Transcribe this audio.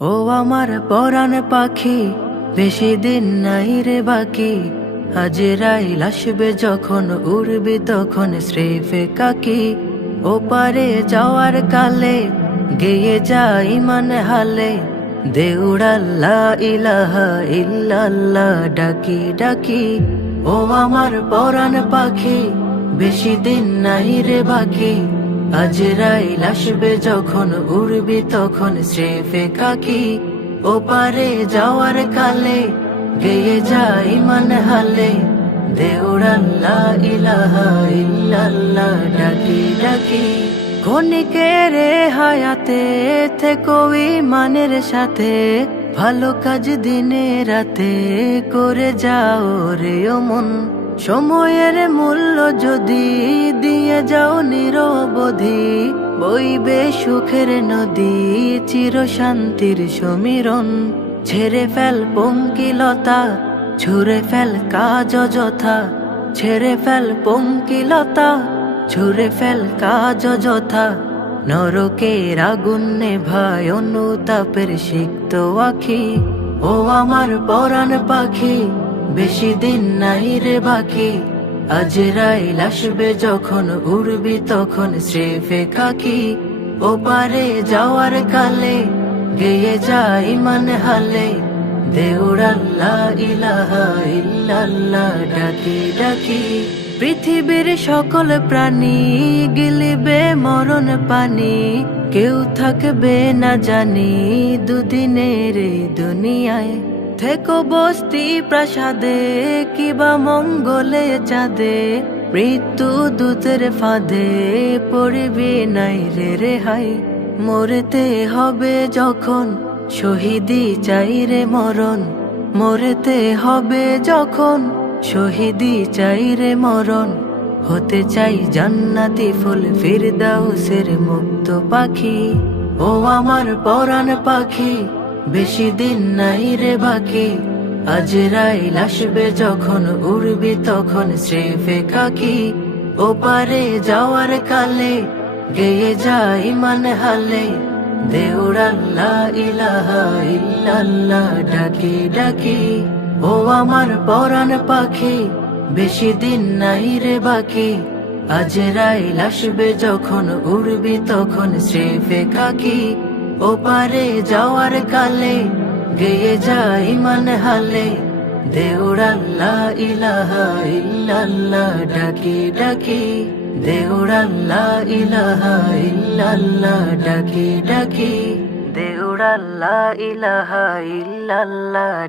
ও আমার পরাণ পাখি, বেশি দিন নাই রে বাকি। আজরাইল আসবে যখন, উড়বি তখন স্রেফে কাকি। ও পারে যাওয়ার কালে গেয়ে যাই ইমান হালে, দেউড়াল্লা ইলাহা ইল্লাল্লাহ ডাকি ডাকি। ও আমার পরাণ পাখি, বেশি দিন নাই রে বাকি। আজরাইল আসবে যখন, উড়বি তখন স্রেফে কাকি। ও পারে যাওয়ার কালে গেয়ে যাই ইমান হালে, দেউড়াল্লা ইলাহা ইল্লাল্লাহ ডাকি ডাকি। ক্ষণিকের হায়াতে থেকো ইমানের সাথে, ভালো কাজ দিনে রাতে করে যাও রে ও মন। সময়ের মূল্য যদি দিয়ে যাও নিরবধি, বইবে সুখের নদী চির শান্তির সমীরণ। ছেড়ে ফেল পঙ্কিলতা, ছুঁড়ে ফেল কাজ অযথা। ছেড়ে ফেল পঙ্কিলতা, ছুঁড়ে ফেল কাজ অযথা। নরকের আগুন নেভায় অনুতাপের সিক্ত আখি। ও আমার পরাণ পাখি, বেশি দিন নাই রে বাকি। আজরাইল আসবে যখন, উড়বি তখন স্রেফে কাকি। ও পারে যাওয়ার কালে গেয়ে যাই ইমান হালে, দেউড়াল্লা ইলাহা ইল্লাল্লাহ ডাকি ডাকি। পৃথিবীর সকল প্রাণী গিলিবে মরণ পানি, কেউ থাকবে না জানি দুদিনের এই দুনিয়ায়। থেকো বস্তি প্রাসাদে কিবা মঙ্গলে চাঁদে, মৃত্যু দূতের ফাঁদে পড়বি নাই রে রেহাই। মরতে হবে যখন, শহীদি চাই রে মরণ। মরতে হবে যখন, শহীদি চাই রে মরণ। হতে চাই জান্নাতি ফুল ফিরদাউসের মুক্ত পাখি। ও আমার পরাণ পাখি, বেশি দিন নাই রে বাকি। আজরাইল আসবে যখন, উড়বি তখন স্রেফে কাকি। ও পারে যাওয়ার কালে গেয়ে যাই ইমান হালে, দেউড়াল্লা ইলাহা ইল্লাল্লাহ ডাকি ডাকি। ও আমার পরাণ পাখি, বেশি দিন নাই রে বাকি। আজরাইল আসবে যখন, উড়বি তখন স্রেফে কাকি। ও পারে যাওয়ার কালে গেয়ে যাই ইমান হালে, দেউড়াল্লা ইলাহা ইল্লাল্লাহ ডাকি ডাকি। দেউড়াল্লা ইলাহা ইল্লাল্লাহ ডাকি ডাকি। দেউড়াল্লা ইলাহা ইল্লাল্লাহ।